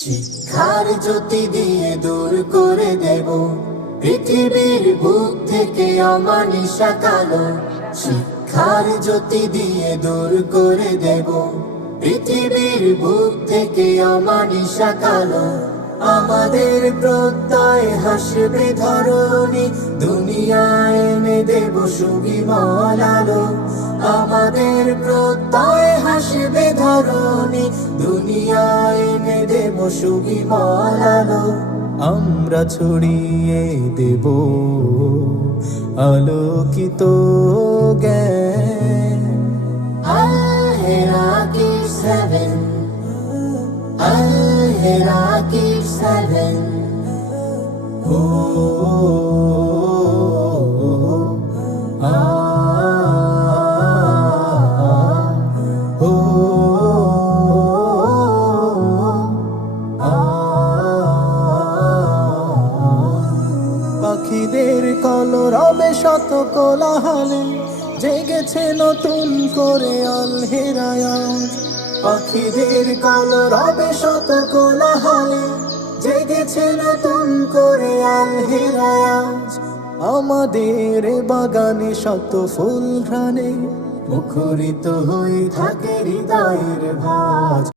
শিক্ষার জ্যোতি দিয়ে দূর করে দেব পৃথিবীর বুক থেকে অমানিসা কালো। শিক্ষার জ্যোতি দিয়ে দূর করে দেব পৃথিবীর বুক থেকে অমানিসা কালো। আমাদের প্রত্যয় হাসবে ধরণী, দুনিয়ায় এনে দেব সুবিমল আলো। আমাদের প্রত্যয় হাসবে ধরণী, দুনিয়ায় এনে দেব সুবিমল আলো। আমরা ছড়িয়ে দেব আলোকিত জ্ঞান। Al-Hiraqis Heaven, Al-Hiraqis Heaven. পাখিদের কলরবে শত কোলাহলে জেগেছে নতুন করে আল-হিরায়াত। পাখিদের কলরবে শত কোলাহলে জেগেছে নতুন করে আল-হিরায়াত। আমাদের বাগানে শত ফুল ঘ্রাণে মুখরিত হয়ে থাকে হৃদয়ের ভাজ।